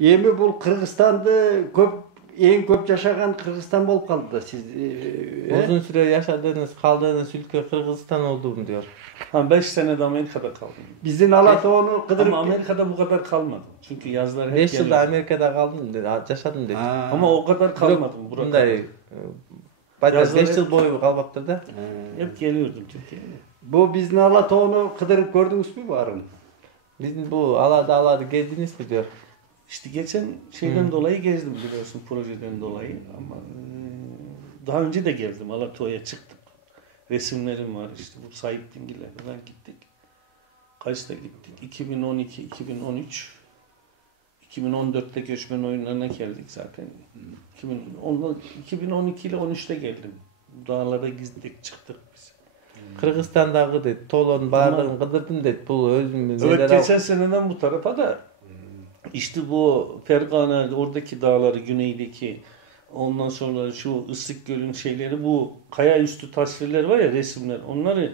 Эми бул Кыргызстанды эң көп жашаган Кыргызстан болуп калды да сиз. Uzun süre yaşadığınız, kaldığınız ülke Kırgızistan oldu mu diyor. 5 sene de Amerika'da kaldım. Биздин Алатоону кыдырып. Ama Amerika'da bu kadar kalmadım. Çünkü yazlar hep 5 yılda geliyorum. Amerika'da kaldım dedi, yaşadım dedi. Ama o kadar kalmadım burada. Bunday Yazlar 5 hep- yıl boyu kalmaktır da. Hep geliyordum Türkiye'ye. Bu биздин Алатоону кыдырып көрдүңүзбү баарын? Bizim bu aladı gezdiniz mi diyor. İşte geçen şeyden dolayı gezdim biliyorsun projeden dolayı ama daha önce de geldim Alatoğa'ya çıktım. Resimlerim var işte bu Sait Dingil'e falan gittik. Kaçta gittik? 2012, 2013, 2014'te göçmen oyunlarına geldik zaten. 2012 ile 13'te geldim. Dağlara gittik çıktık biz. Kırgızistan'daki dedi, Tolon bağırdın, kıdırdın dedi. Bu özümüz. Evet geçen seneden bu tarafa da işte bu Fergana oradaki dağları güneydeki ondan sonra şu Islık Göl'ün şeyleri bu kaya üstü tasvirler var ya resimler onları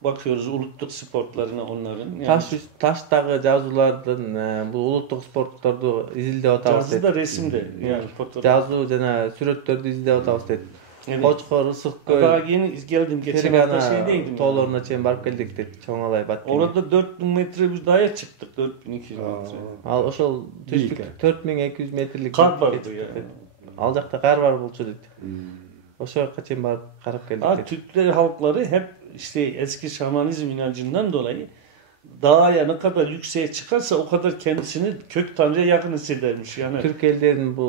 bakıyoruz Ulutluk sportlarına onların. Yani Taştagı жазуулардын bu улуттук спортторду изилдеп атабыз Cazı dedi. da resimde yani fotoğraf. Жазуу жана сүрөттөрдү издеп атабыз dedi. Evet. Koçkor, Isık Daha Göl, yeni geldim geçen hafta Fergana şeydeydim. Toloruna çeyin barıp geldik dedi. Çoğalay Batkeni. Orada 4000 metre bir dağa çıktık 4200 metre. Al oşol Biyik. 4200 metrelik Kar vardı çıktık ya. dedi. Al jakta kar var bolчу dedi. Oşo jaka çeyin barıp karap geldik dedi. Türkler halkları hep işte eski şamanizm inancından dolayı dağa ne kadar yükseğe çıkarsa o kadar kendisini kök tanrıya yakın hissedermiş. Yani Türk ellerinin bu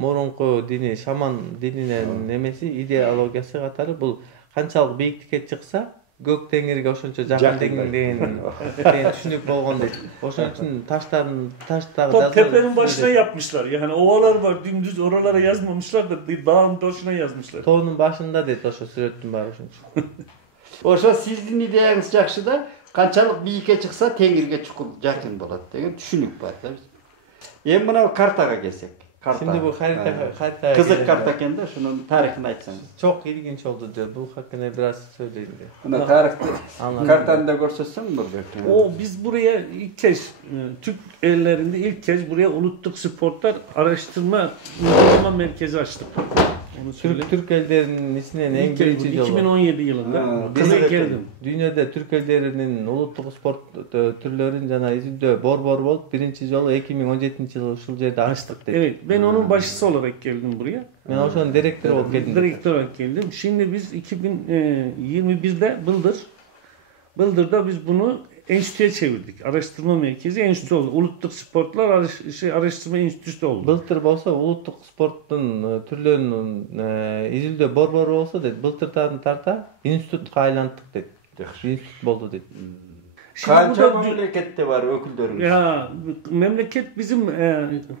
morunku dini, şaman dininin nemesi, ideologiyası katары bu kançalık biyiktikке çıksa gök tengirge oşonço jakın деген düşünüp bolgon deydi. Oşon üçün taştagı tepenin başına yapmışlar. Yani ovalar var dümdüz oralara yazmamışlar da dağın başına yazmışlar. Toğunun başında dedi oşo сүрөттүн bari oşon üçün. Ошо сиздин идеяңыз жакшы да, канчалык бийикке чыкса теңирге чукул жакын болот деген түшүнүк бар да. Эми мына картага келсек. Şimdi bu harita Kızık karta eкен да, şunun tarihini айтсаңыз. çok ilginç oldu diyor. Bu hakkında biraz söyleyin diyor. Mına tarihte Anladım. kartаны da görsetsem mi belki? O biz buraya ilk kez Türk ellerinde ilk kez buraya Ulutluk Sportlar Araştırma Uygulama Merkezi açtık. Onu söyleyeyim. Türk ellerinin içinden en İlk kez bu, birinci yolu. 2017 yılında buraya Kızılek geldim. Dünyada Türk ellerinin ulutluk sport türlerin jana izilde bor bolup birinci jolu 2017-yılı uşul jerde açtık dedi. Evet ben onun başçısı olarak geldim buraya. Ben oşonun direktörü olup geldim. Direktör olarak geldim. Şimdi biz 2021'de Bıldır'da biz bunu enstitüye çevirdik. Araştırma merkezi enstitü oldu. Ulutluk Sportlar Araştırma Enstitüsü oldu. Былтыр болсо улуттук спорттун түрлөрүнүн изилдөө борбору болсо dedi. Былтырдан тарта институтка айландык dedi. İnstitut boldu dedi. Kança burada memlekette var öküldörümüz. ya memleket bizim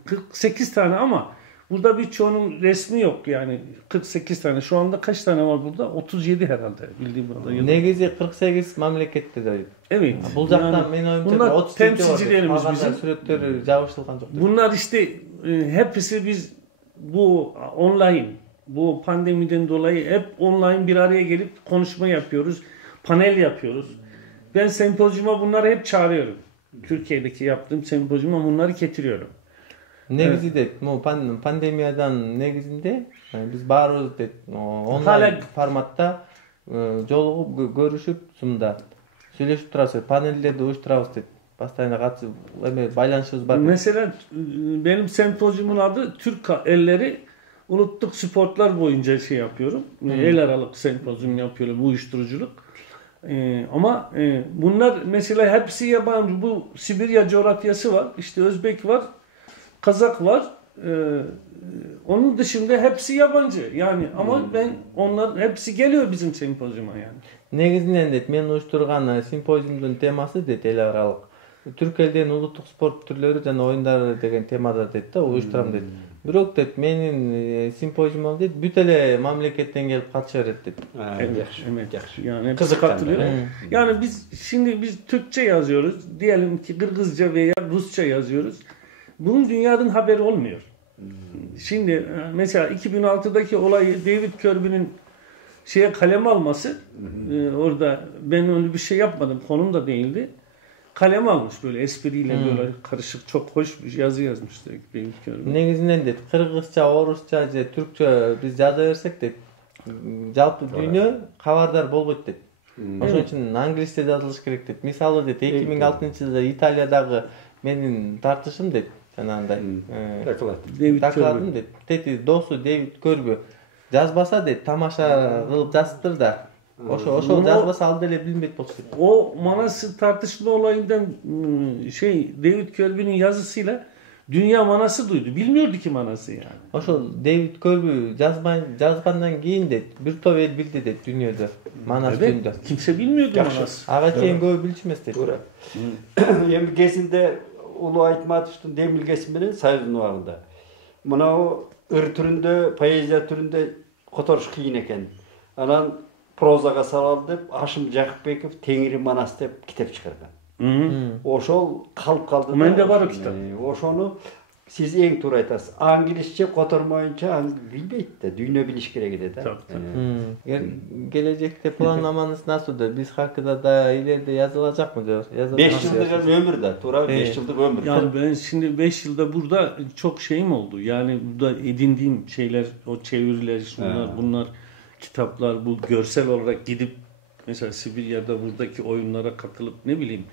48 tane ama burada birçoğunun resmi yok yani 48 tane. Şu anda kaç tane var burada? 37 herhalde bildiğim kadarıyla. Negisi 48 mamleketте dedi. Evet. Бул жакта yani мен оюмча bunlar 30 temsilcilerimiz bizim. Сүрөттөрү жабышылган жок. Bunlar işte hepsi biz bu online bu pandemiden dolayı hep online bir araya gelip konuşma yapıyoruz. Panel yapıyoruz. Ben sempozyuma bunları hep çağırıyorum. Türkiye'deki yaptığım sempozyuma bunları getiriyorum. Негизи дейт, пандемиядан негизинде биз баарыбыз дейт онлайн Hala- форматта жолугуп көрүшүп сумда сүйлөшүп турабыз, панелдерди уюштурабыз дейт. Постоянно катышып байланышыбыз бар. Mesela benim sempozyumun adı Türk Elleri Ulutluk Sportlar boyunca şey yapıyorum. El aralık sempozyum yapıyorum, uyuşturuculuk. Ama bunlar mesela hepsi yabancı. Bu Sibirya coğrafyası var. İşte Özbek var. Kazak var. Onun dışında hepsi yabancı. Yani ama onlar hepsi geliyor bizim sempozyuma yani. Негизинен дейт, мен уюштурган симпозиумдун темасы дейт эл аралык. Түрк элдеринин улуттук спорт түрлөрү жана оюндары деген темада дейт да, уюштурам дейт. Бирок дейт, менин симпозиумум дейт, бүт эле мамлекеттен келип катыша берет deyt. Evet. Yani hepsi katılıyor. Yani biz Türkçe yazıyoruz. Diyelim ki Kırgızca veya Rusça yazıyoruz. Bunun dünyanın haberi olmuyor. Şimdi mesela 2006'daki olayı David Kirby'nin kaleme alması orada ben öyle bir şey yapmadım. Konum da değildi. kalem almış böyle espriyle böyle karışık çok hoş bir yazı yazmış David Kirby. Negizinden det Kırgızça, Orusça, же Türkçe biz жаза берсек det жалпы дүйнө кабардар болбойт det. Ошон үчүн англисче жазылыш керек det. Мисалы det 2006-жылы Италиядагы менин тартышым det. Жанагындай. Такладым det. Тети досу Дэвид Көрбү жазбаса det тамаша кылып жазыптыр да. Ошо жазбаса ал деле билинбейт болчу. O Manas'ı tartışma olayından David Kirby'nin yazısıyla dünya Manas'ı duydu. Bilmiyordu ki Manas'ı yani. Ошол Дэвид Көрбү жазгандан кийин det бир топ эл билди det дүйнөдө Манас жөнүндө. Evet, kimse bilmiyordu Manas. Ага чейин көбү билишмес det. Эми кезинде Улуу Айтматовдун демилгеси менен Союздун убагында. Мынау ыр түрүндө, поэзия түрүндө которуш кыйын экен. Анан прозага салалы деп Ашым Жакыпбеков Теңири Манас деп китеп чыгарган. Ошол калып калды. Менде бар o kitap. Ошону siz эң туура айтасыз. Англисче котормоюнча билбейт да, дүйнө билиш керек эди да. Gelecekte planlamanız nasıldır? Biz hakkında da ileride yazılacak mıdır? 5 yıllık ömür de, Turan 5 yıllık ömür. Yani ben şimdi 5 yılda burada çok şeyim oldu. Yani burada edindiğim şeyler, o çeviriler, şunlar, bunlar, kitaplar, bu görsel olarak gidip mesela Sibirya'da buradaki oyunlara katılıp ne bileyim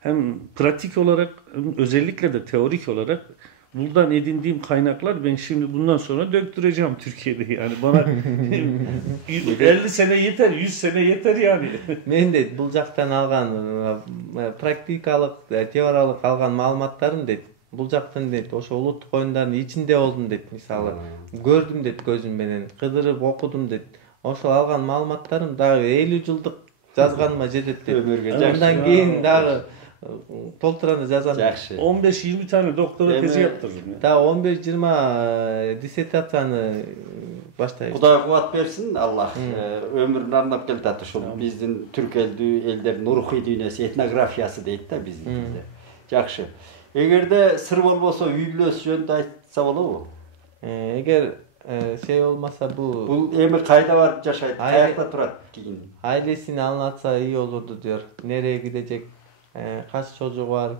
hem pratik olarak hem özellikle de teorik olarak buradan edindiğim kaynaklar ben şimdi bundan sonra döktüreceğim Türkiye'de yani bana 50 sene yeter 100 sene yeter yani. Men de bul жактан алган практикалык, теориялык алган маалыматтарым дейт. Бул жактан дейт, ошо улуттук оюндардын ичинде болдум дейт. Мисалы, көрдүм дейт көзүм менен, кыдырып окудум дейт. Ошо алган маалыматтарым дагы 50 жылдык жазганыма жетет дейт. Андан кийин дагы толтураны жазам. 15-20 tane doktora tezi yaptırdım ya. Daha 15-20 dissertasyаны баштайбыз. Кудай кубат берсин, Аллах өмүрүн арнап келатат ушул биздин түрк элдердин урухий дүйнөсү, этнографиясы дейт да биздин. Жакшы. Эгерде сыр болбосо үй бүлөсү жөнүндө айтса болобу? Эгер şey olmasa bu... Бул эми кайда барып жашайт, каякта турат кийин? Ailesini anlatsa iyi olurdu diyor. Nereye gidecek? Kaç çocuğu var?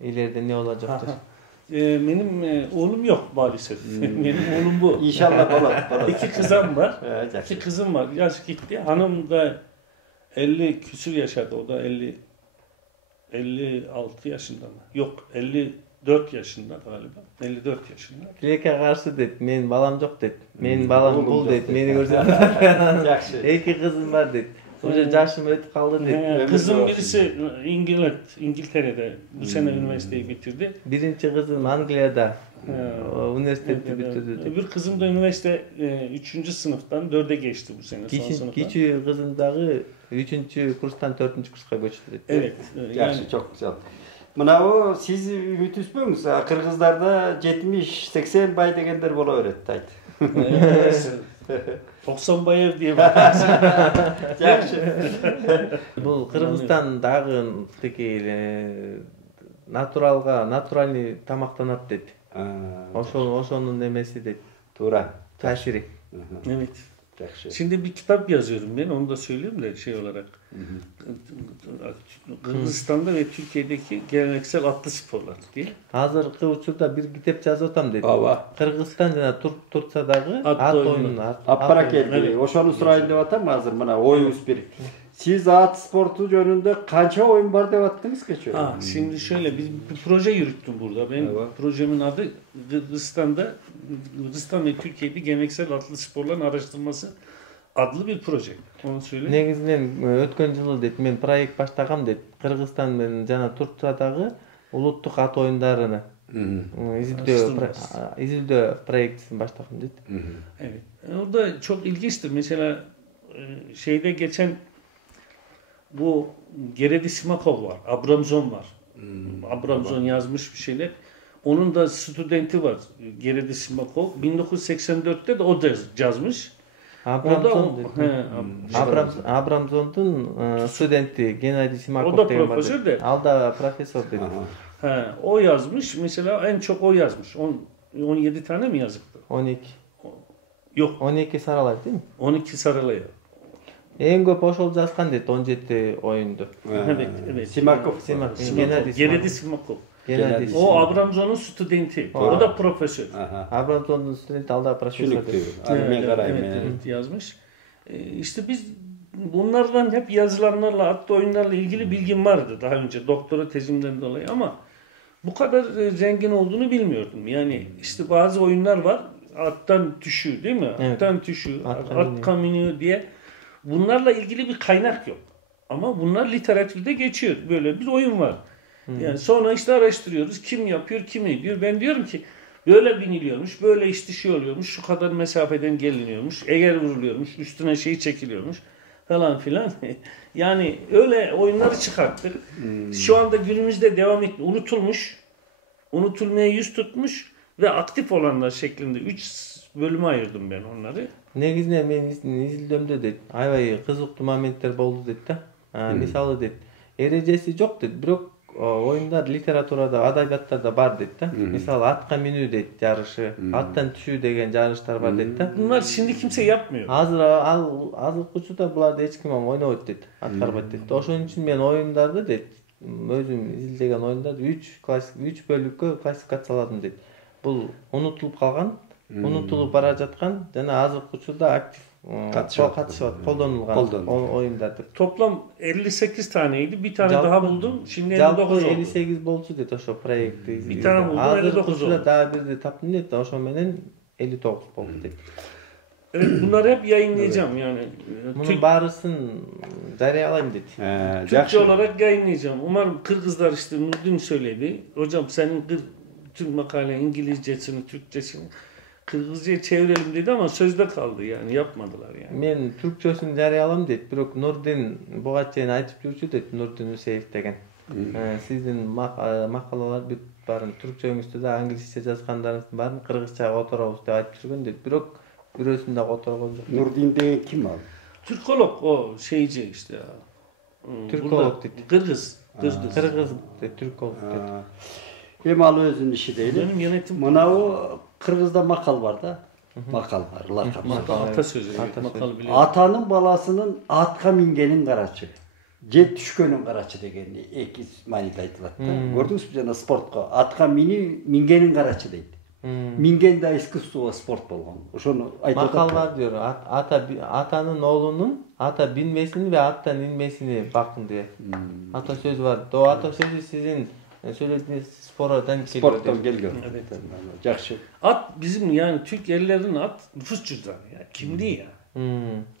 İleride ne olacaktır? Benim oğlum yok maalesef. Benim oğlum bu. İnşallah olur. 2 kızım var. 2 kızım var. Yaş gitti. Hanım da 50 küsür yaşadı. O da 56 yaşında mı? Yok 54 yaşında galiba. 54 yaşında. Tilek'e karşı dedi. Benim balam yok dedi. Benim balam bul dedi. Beni görsün. 2 kızım var dedi. Hoca yaşım ötüp kaldı dedi. Kızım birisi İngiltere'de bu sene üniversiteyi bitirdi. Birinci kızım Angliya'da üniversiteyi bitirdi. Öbür kızım da üniversite 3. sınıftan 4'e geçti bu sene son sınıftan. Küçük kızım da 3. kurstan 4. kursga көчtü dedi. Evet. Yaxşı, çok güzel. Mınavu siz ümit üstmüyorsunuz. Kırgızlarda 70-80 bay degenler bola öğretti. 90 bayır diye bakarsın. Bu Kırgızstan dagы текей натуральный тамактанат dedi. Oşonun nemesi dedi. Tuğra. Taşiri. Evet. Şimdi bir kitap yazıyorum ben, onu da söyleyeyim de şey olarak. Kırgızistan'da ve Türkiye'deki geleneksel atlı sporlar diye. Hazırkı uçurda bir kitap yazıyotam dedi. Kırgızistan jana Turkiyadagı at oyunları. Apparak geldi. Oşonu surayın dep atam hazır mına oyunuz bir. Siz at sportu yönünde kaça oyun var dep attınız geçiyor. Şimdi şöyle bir proje yürüttüm burada. Ben projemin adı Kırgızistan ve Türkiye'de geleneksel atlı sporların araştırması adlı bir proje. Onu söyleyeyim. Негизинен өткөн жылы дейт мен проект баштагам дейт. Кыргызстан менен жана Туркиядагы улуттук ат оюндарыны изилдөө проектин баштагам дейт. Evet. Orada çok ilginçtir. Mesela şeyde geçen bu Geredi Simakov var. Abramson var. Abramson yazmış bir şeyler. Onun da studenti var. Geredi Simakov. 1984'te de o da yazmış. Abramson'un studenti Gennady Simakov. O da profesör de. Al da profesör dedi. O yazmış. Mesela en çok o yazmış. 17 tane mi yazıktı? 12. Yok. 12 saralay değil mi? 12 saralay. Эң көп ошол жазган дейт 17 oyundu. Evet. Simakov. Gennady Simakov. Gennady O Abramson'un studenti. O da profesör. Abramson'un studenti, al da profesör. Evet, yazmış. İşte biz bunlardan hep yazılanlarla, atlı oyunlarla ilgili bilgim vardı daha önce doktora tezimden dolayı ama bu kadar zengin olduğunu bilmiyordum. Yani işte bazı oyunlar var. Attan tüşü değil mi? Evet. Attan tüşü, at kamini diye. Bunlarla ilgili bir kaynak yok. Ama bunlar literatürde geçiyor. Böyle bir oyun var. Yani sonra işte araştırıyoruz. Kim yapıyor, kim ediyor. Ben diyorum ki böyle biniliyormuş, böyle işte şey oluyormuş, şu kadar mesafeden geliniyormuş, eğer vuruluyormuş, üstüne şey çekiliyormuş falan filan. Yani öyle oyunları çıkarttık. Şu anda günümüzde devam etmiyor. Unutulmaya yüz tutmuş ve aktif olanlar şeklinde 3 bölüme ayırdım ben onları. Негизинен мен изилдөмдө дейт, аябай кызыктуу моменттер болду дейт да. Мисалы дейт, эрежеси жок дейт, бирок oyunlar literatурада, адабияттарда бар дейт да. Мисалы атка минүү дейт жарышы, аттан түшүү деген жарыштар бар дейт да. Bunlar şimdi kimse yapmıyor. Азыркы учурда буларды эч ким ойнобойт дейт, аткарбайт дейт. Ошон үчүн мен оюндарды дейт, өзүм изилдеген оюндарды 3 бөлүккө классификацияладым дейт. Бул унутулуп калган, унутулуп бара жаткан жана азыркы учурда актив катышып колдонулган оюндар деп. Toplam 58 taneydi. Bir tane daha buldum. Şimdi 59 oldu. 58 болчу дейт ошо проекти. Bir tane buldum, 59 oldu. Дагы бирди таптым дейт, ошо менен 59 болду дейт. Evet, bunları hep yayınlayacağım yani. Мунун баарысын жарыялайм дейт. Türkçe olarak yayınlayacağım. Umarım Kırgızlar işte dün söyledi. Hocam senin tüm makale İngilizcesini, Türkçesini Kırgızca'ya çevirelim dedi ama sözde kaldı yani yapmadılar yani. Men türkçөсүн жарыялам дейт, бирок Нурдин буга чейин айтып жүрчү дейт, Нурдин Усеев деген. Сиздин макалалар бүт баарын түркчөңүздү да англисче жазгандарыңыздын баарын кыргызча которобуз деп айтып жүргөн дейт. Бирок бирөөсүн да которгон жок. Nurdin деген kim abi? Türkolog o şeyci işte ya. Türkolog dedi. Kırgız deyт, türkolog deyт. Hem alı özünün işi değil. Benim yönetim Mına o Kırgız'da makal var da. Makal var, lakap. atasözü. Makal biliyorum. Atanın balasının atka mingenin karaçı. Jet düşkönün karaçı degeni ekiz manita aytılat da. Gördünüz mü jana sportko? Atka mingenin karaçı deydi. Mingen de искусство sport bolgon. Ошону айтып Макал бар diyor. Атанын оğlunun ata binmesini ve attan inmesini bakın diye. Ata söz var. O ata sözü sizin söylediğiniz sporttan geliyor. Evet. Жақсы. At bizim yani Türk ellerinin at nüfus cüzdanı ya. Kimliği ya.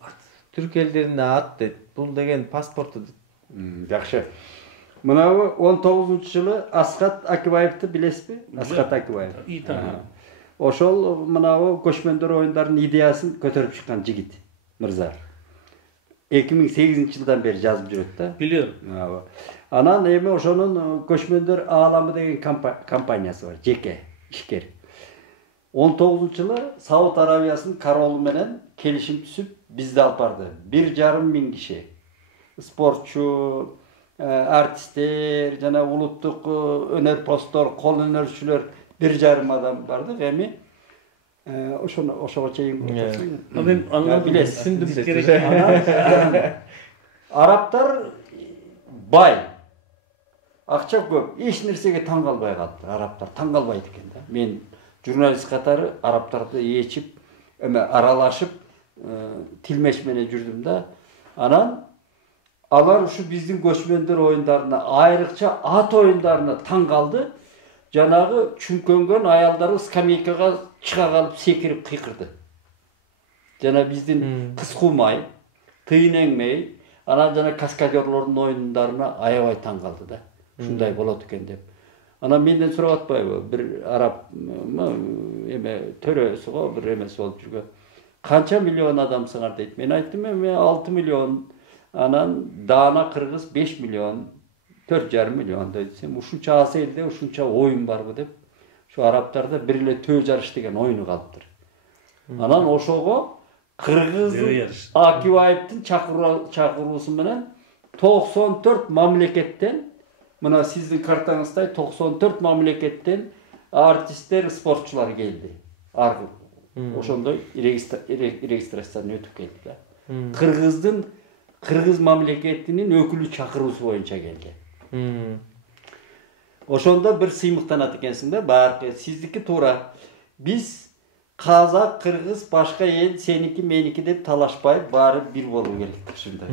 At. Türk ellerinde at dedi. Бұл деген pasportu dedi. Жақсы. Мынау 19-жылы Асхат Акыбаевты білесіз бе? Асхат Акыбаев. İyi tanıyorum. Ошол мынау көчмөндөр оюндарынын идеясын көтөрүп чыккан жигит мырза. 2008 жылдан бери жазып жүрөт да. Biliyorum. Анан эми ошонун көчмөндөр ааламы деген компаниясы бар, жеке ишкер. 19-жылы Сауд Арабиясынын королу менен келишим түзүп бизди алып барды. 1,5 киши. Спортчу, artistler, жана улуттук өнөрпоздор, кол өнөрчүлөр 1,5 адам бардык. Эми ошого чейин Ben anladım. Bilesiniz. Araplar bay. Акча көп. Эч нерсеге таң калбай калды. Арабтар таң калбайт экен да. Мен журналист катары арабтарды ээчип, аралашып, тилмеш менен жүрдүм да. Анан алар ушу биздин көчмөндөр оюндарына, айрыкча ат оюндарына таң калды. Жанагы чүңкөнгөн аялдары скамейкага чыга калып секирип кыйкырды. Жана биздин кыз кумай, тыйын эңмей, анан жана каскадерлордун оюндарына аябай таң калды да. Ушундай болот экен деп. Анан менден сурап атпайбы? Бир араб төрөсү го бир эмеси болуп жүргөн. Канча миллион адамсыңар дейт. Мен айттым, 6 миллион. Анан даана кыргыз 5 миллион, 4,5 миллион десем, ушунча аз элде ушунча оюн барбы деп. Şu Araplarda bir ile tö жарыш деген oyunu kalıptır. Anan ошого Kırgız'ın Akıbayev'tin çakırusu menen 94 mamleketten, buna sizin kartanızda 94 mamleketten artistler, sportçular geldi. Oşonda registrasyon ötüp geldiler. Kırgız'ın Kırgız mamleketinin ökülü çakırusu boyunca gelgen. Ошондо bir сыймыктанат экенсиң да, баягы сиздики туура. Биз Kazak, Kırgız, başka el, seniki, meniki de talaşpay, bari bir bolуу керек şimdi.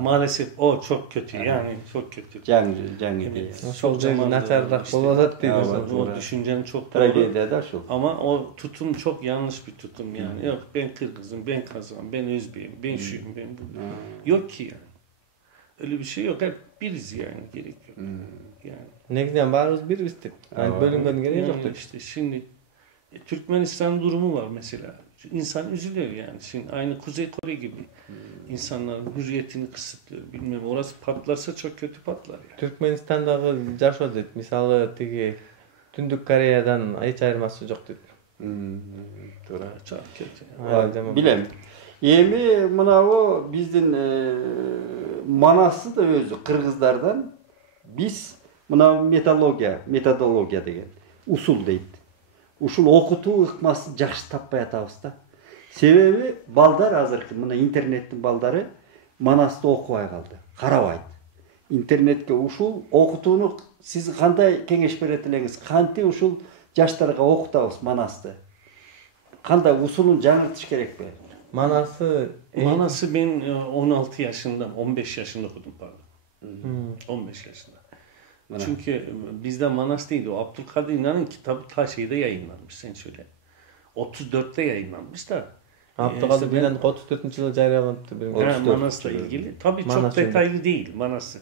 Maalesef o çok kötü yani çok kötü. Жаңы идея. Ошол жерде начарыраак болуп атат дейт. O düşüncen çok Tragediya da şu. Ama o tutum çok yanlış bir tutum yani. Yok ben Kırgız'ım, ben Kazak'ım, ben Özbek'im, ben şuyum, ben bu. Yok ki yani. Öyle bir şey yok. Hep biriz yani gerekiyor. Yani. Негизинен баарыбыз бирбиз деп. Бөлүнгөн кереги жок деп. İşte şimdi Türkmenistan durumu var mesela. İnsan üzülüyor yani. Şimdi aynı Kuzey Kore gibi. İnsanların hürriyetini kısıtlıyor. Bilmiyorum orası patlarsa çok kötü patlar yani. Türkmenistandагы жашоо дейт. Мисалы тиги Түндүк Кореядан эч айырмасы жок дейт. Туура. Çok kötü. Bilem. Эми мынабу биздин манасы да өзү кыргыздардан биз мына методология деген усул дейт. Ушул окутуу ыкмасы жакшы таппай атабыз да. Себеби балдар азыркы мына интернеттин балдары манасты окубай калды, карабайт. Интернетке ушул окутууну сиз кандай кеңеш берет элеңиз? Канти ушул жаштарга окутабыз манасты? Кандай усулун жаңыртыш керекпи? Manası ben 16 yaşında, 15 yaşında okudum pardon. 15 yaşında. Çünkü bizde Manas değildi. O Abdülkadir İnan'ın kitabı ta şeyde yayınlanmış. Sen söyle. 34'te yayınlanmış da. Abdülkadir İnan 34-yılda жарыяланıptı. Manas'la ilgili. Tabii çok detaylı değil Manas'ı.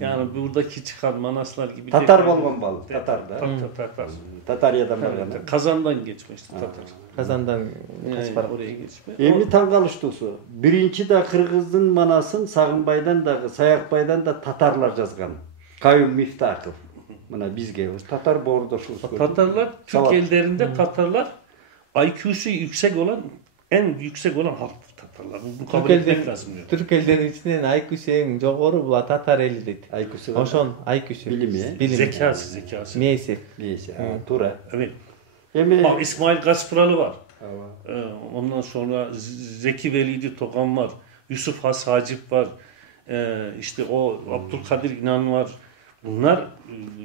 Yani buradaki çıkan Manaslar gibi. Tatar bolgon bal. Tatar da. Tatar. Tataryadan bargana. Kazan'dan geçmişti Tatar. Kazandan oraya geçmiş. Эми таң калыштуусу. Биринчи да Кыргыздын манасын Сагынбайдан дагы, Саякбайдан да татарлар жазган. Каюм Мифтаков. Мына бизге татар боордошубуз. Tatarlar Türk ellerinde Tatarlar IQ'su en yüksek olan halk Tatarlar. Bu kabul etmek lazım diyor. Türk ellerinin içinden IQ'su en jogorу бул Tatar eli дейт. IQ'su. Ошон IQ'su. Bilimi. Zekası. Meysi. Тура. Evet. Эми Bak İsmail Gaspıralı var. Ondan sonra Zeki Velidi Tokan var. Yusuf Has Hacip var. İşte o Abdülkadir İnan var. Bunlar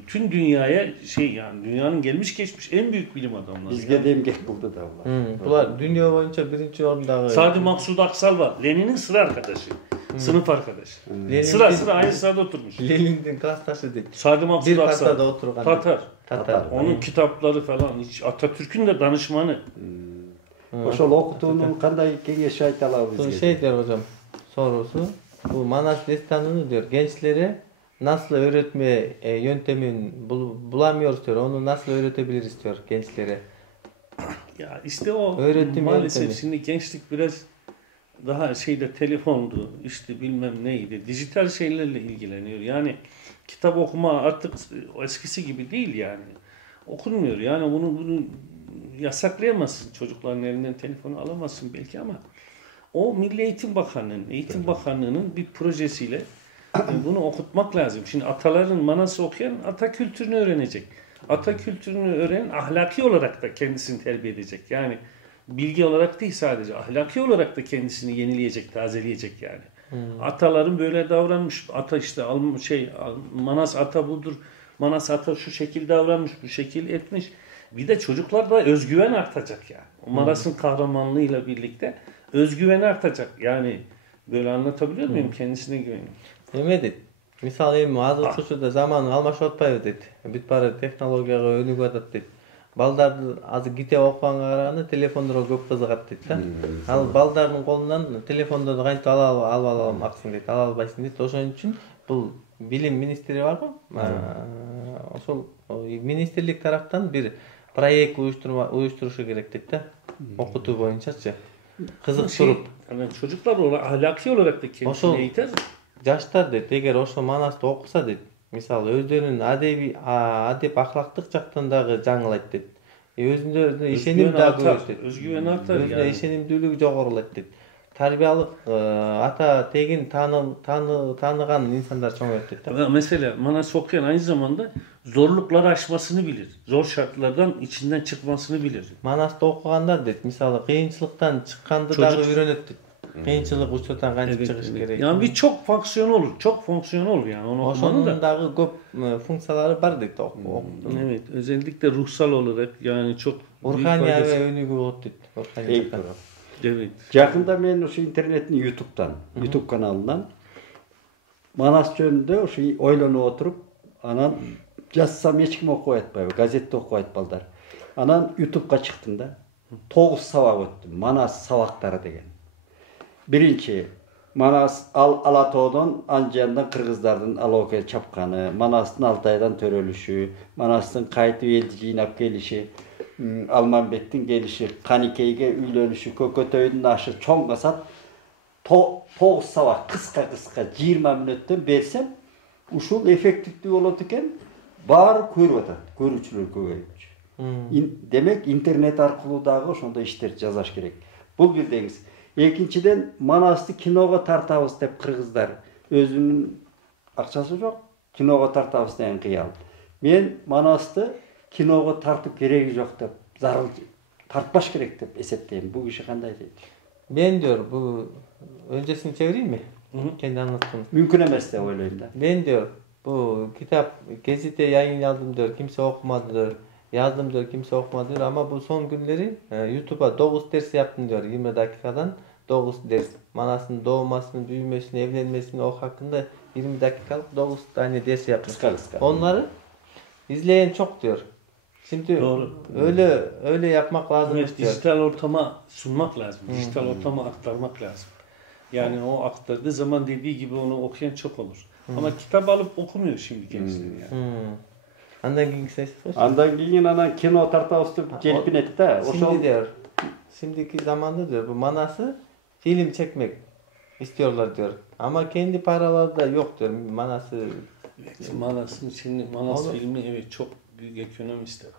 tüm dünyaya yani dünyanın gelmiş geçmiş en büyük bilim adamları. Bizge de emgek buldu da ular. Bular dünya boyunca birinci orundagı. Sadi Maksud Aksal var. Lenin'in sıra arkadaşı. Sınıf arkadaşı. Sıra aynı sırada oturmuş. Lenin'in klastaşı deyt. Sadi Maksud Bir Aksal. partada oturgan. Tatar. Onun kitapları falan. Atatürk'ün de danışmanı. Ошол окутуунун кандай кеңеш айта алабыз? Şey der hocam sorusu. Bu Manas destanını diyor gençlere nasıl öğretme yöntemin bulamıyoruz diyor. Onu nasıl öğretebiliriz diyor gençlere. Ya işte o öğretim maalesef yöntemi. Şimdi gençlik biraz daha telefondu, işte bilmem neydi. Dijital şeylerle ilgileniyor. Yani kitap okuma artık eskisi gibi değil yani. Okunmuyor. Yani bunu yasaklayamazsın. Çocukların elinden telefonu alamazsın belki ama o Milli Eğitim Bakanlığı'nın bir projesiyle bunu okutmak lazım. Şimdi ataların Manas'ı okuyan ata kültürünü öğrenecek. Ata kültürünü öğrenen ahlaki olarak da kendisini terbiye edecek. Yani bilgi olarak değil sadece ahlaki olarak da kendisini yenileyecek, tazeleyecek yani. Ataların böyle davranmış. Ata işte Manas ata budur. Manas ata şu şekil davranmış, bu şekil etmiş. Bir de çocuklarda özgüven artacak yani. O Manas'ın kahramanlığıyla birlikte özgüven artacak. Yani böyle anlatabiliyor muyum? Kendisine güveniyor. Эме дейт. Мисалы эми азыркы учурда заман алмашып атпайбы дейт. Бүт баары технологияга өнүгүп атат дейт. Балдарды азыр китеп окуганга караганда телефондорго көп кызыгат дейт да. Ал балдардын колунан телефондорду кантип алам аксың дейт, ала албайсың дейт. Ошон үчүн бул билим министри барбы? Ошол министрлик тараптан бир проект уюштурушу керек дейт да. Окутуу боюнчачы. Кызыктырып. Çocuklar ahlaki olarak da kendisini eğiter. Жаштар дейт, эгер ошо Манасты окуса дейт, мисалы өздөрүнүн адеп аклактык жактан дагы жаңылайт дейт. Өзүнө ишеним дагы көбөйт. Özgüven artar Өзүнө ишенимдүүлүгү жогорулайт дейт. Тарбиялык ата тегин таныган insanlar чоңойт дейт. Mesela Manas okuyan aynı zamanda zorlukları aşmasını bilir. Zor şartlardan içinden çıkmasını bilir. Манасты окуганда дейт, мисалы кыйынчылыктан чыкканды дагы үйрөнөт дейт. Кыйынчылык учурдан кантип чыгыш керек. Yani bir çok fonksiyon olur. Çok fonksiyon olur yani onu okumanın da. Ошонун дагы көп функциялары бар дейт окуп. Evet, özellikle ruhsal olarak yani çok büyük Руханий faydası- аябай өнүгүү болот дейт. Руханий жактан. Evet. Жақында мен ошо интернеттин YouTube'дан, YouTube каналынан Манас жөнүндө ошо ойлонуп отуруп, анан жазсам эч ким окубай атпайбы, газетте окубай атпалдар. Анан YouTube'га чыктым да. 9 сабак өттүм. Манас сабактары деген. Биринчи Манас Алатоодон Анжандан кыргыздардын алоке чапканы, Манастын Алтайдан төрөлүшү, Манастын кайтып элди жыйнап келиши, Алманбеттин келиши, Каникейге үйлөнүшү, Көкөтөйдүн ашы чоң касат 9 сабак кыска 20 мүнөттөн берсем, ушул эффективдүү болот экен. Баары көрүп атат, көрүүчүлөр көбөйүпчү. Демек интернет аркылуу дагы ошондой иштерди жасаш керек. Бул бир деңиз. Экинчиден Манасты киного тартабыз деп кыргыздар өзүнүн акчасы жок, киного тартабыз деген кыял. Мен Манасты киного тартып кереги жок деп, зарыл тартпаш керек деп эсептейм. Бул киши кандай дейт? Мен diyor bu öncesini çevireyim mi? Kendi anlattığım. Mümkün emес деп ойлойм да. Ben diyor bu kitap gazete yayınladım diyor. Kimse okumadı diyor. Yazdım diyor. Kimse okumadı diyor. Ama bu son günleri YouTube'a 9 ders yaptım diyor. 20 dakikadan 9 ders. Manas'ın doğmasını, büyümesini, evlenmesini o hakkında 20 dakikalık 9 tane ders yaptım. Kıska. Onları izleyen çok diyor. Şimdi Doğru. öyle yapmak lazım Evet, diyor. dijital ortama sunmak lazım. Dijital ortama aktarmak lazım. Yani o aktardığı zaman dediği gibi onu okuyan çok olur. Ama kitap alıp okumuyor şimdi gençler yani. Andan keyin kısaysa. Andan keyin ana kino tартабыз деп желпинет да. Şimdi diyor, şimdiki zamanda diyor bu Manas'ı film çekmek istiyorlar diyor. Ama kendi paraları da yok diyor. Manas'ı Evet, Manas filmi evet çok büyük ekonomistler.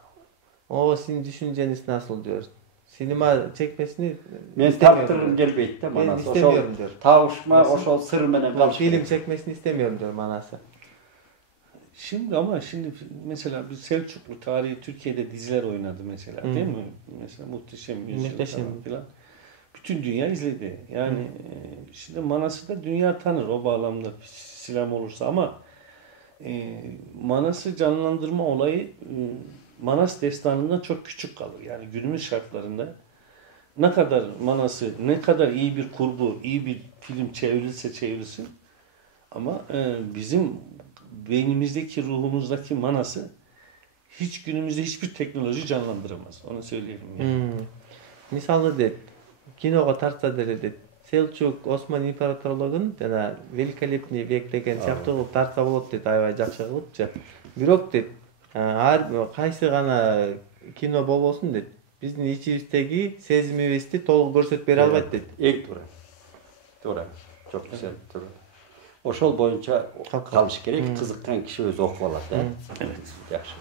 o sizin düşünceniz nasıl diyor. Sinema çekmesini Men istemiyorum таптыргым diyor. келбейт да Ben Манас. istemiyorum diyor. Табышма ошол сыр менен Ben калыш. film çekmesini istemiyorum diyor Manas'ı. Şimdi mesela bir Selçuklu tarihi Türkiye'de diziler oynadı mesela değil mi? Mesela Muhteşem Yüzyıl Muhteşem. falan. Bütün dünya izledi. Yani şimdi Manas'ı da dünya tanır o bağlamda sinema olursa ama Manas'ı canlandırma olayı Manas destanından çok küçük kalır. Yani günümüz şartlarında ne kadar Manas'ı, ne kadar iyi bir kurgu, iyi bir film çevrilsin ama bizim beynimizdeki, ruhumuzdaki Manas'ı hiç günümüzde hiçbir teknoloji canlandıramaz. Onu söyleyelim yani. Мысалы дейді, киноға тартса дейді, Selçuk, Osman İmparatorluğun жана великолепный век деген сыяктуу кылып тартса болот дейт, аябай жакшы кылыпчы. Бирок дейт, кайсы гана кино болбосун дейт, биздин ичибиздеги сезимибизди толук көрсөтүп бере албайт дейт. Эң туура. Туура. Çok güzel. Tуура. Ошол боюнча калыш керек. Кызыккан киши өзү окуп алат, да. Evet. Жакшы.